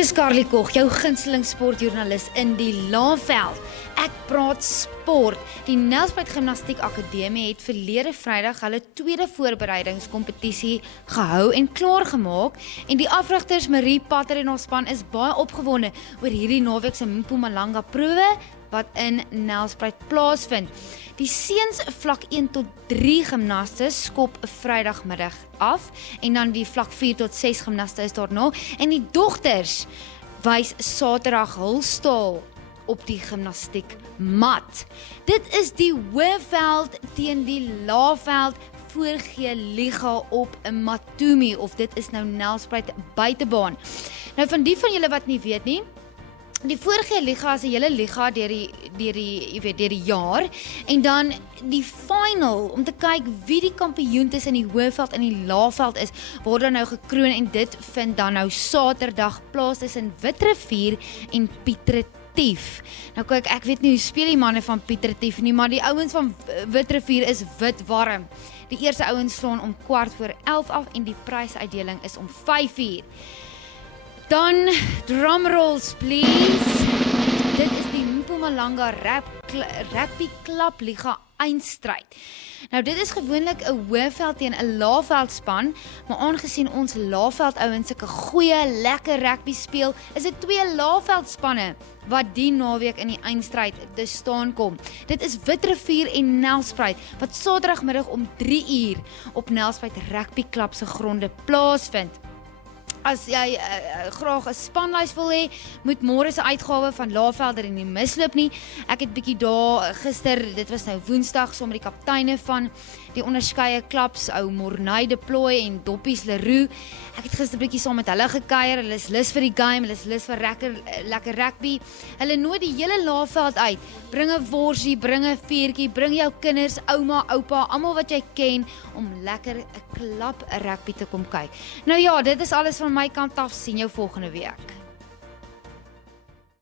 Ek is Carly Koch, jou gunsteling sportjoernalis in die Laanveld. Ek praat sport. Die Nelspruit Gimnastiek Akademie het verlede Vrydag hulle tweede voorbereidingskompetisie gehou en klaargemaak. En die afrigters Marie Patter en haar span is baie opgewonde oor hierdie naweek se Mpumalanga proewe wat in Nelspruit plaasvind. Die seuns vlak 1 tot 3 gimnaste skop Vrydagmiddag af en dan die vlak 4 tot 6 gimnaste is daarna en die dogters wys Saterdag hul staal op die gimnastiek mat. Dit is die Hoëveld teen die Laagveld voorgee liga op Matumi of dit is nou Nelspruit buitebaan. Nou van die van julle wat nie weet nie, die vorige liga is 'n hele liga deur die jaar en dan die final om te kyk wie die kampioen tussen die Hoëveld en die Laagveld is, word dan nou gekroon en dit vind dan nou Saterdag plaas tussen Witrifuur en Piet Retief. Nou kyk, ek weet nie hoe speel die manne van Piet Retief nie, maar die ouens van Witrifuur is wit warm. Die eerste ouens slaan om 11:15 af en die prysuitdeling is om 5:00. Dan, drumrolls please. Dit is die Mpumalanga Rugby Club Liga eindstryd. Nou dit is gewoonlik 'n Hoëveld teen 'n Laagveld span, maar aangesien ons Laagveld ouens sulke goeie, lekker rugby speel, is dit 2 Laagveld spanne wat die naweek in die eindstryd te staan kom. Dit is Witrifuur en Nelspruit wat Saterdagmiddag om 3:00 op Nelspruit Rugby Club se gronde plaasvind. As jy graag 'n spanlys wil hê, moet môre se uitgawe van Laagvelder nie misloop nie. Ek het bietjie daar gister, dit was nou Woensdag, saam met die kapteine van die onderskeie klubs, ou Morney Deploy en Doppies Leroux. Ek het gister bietjie saam met hulle gekuier. Hulle is lus vir die game, hulle is lus vir lekker rugby. Hulle nooi die hele Laagveld uit. Bring 'n worsie, bring 'n vuurtjie, bring jou kinders, ouma, oupa, almal wat jy ken om lekker 'n klap rugby te kom kyk. Nou ja, dit is alles van my kant af. Sien jou volgende week.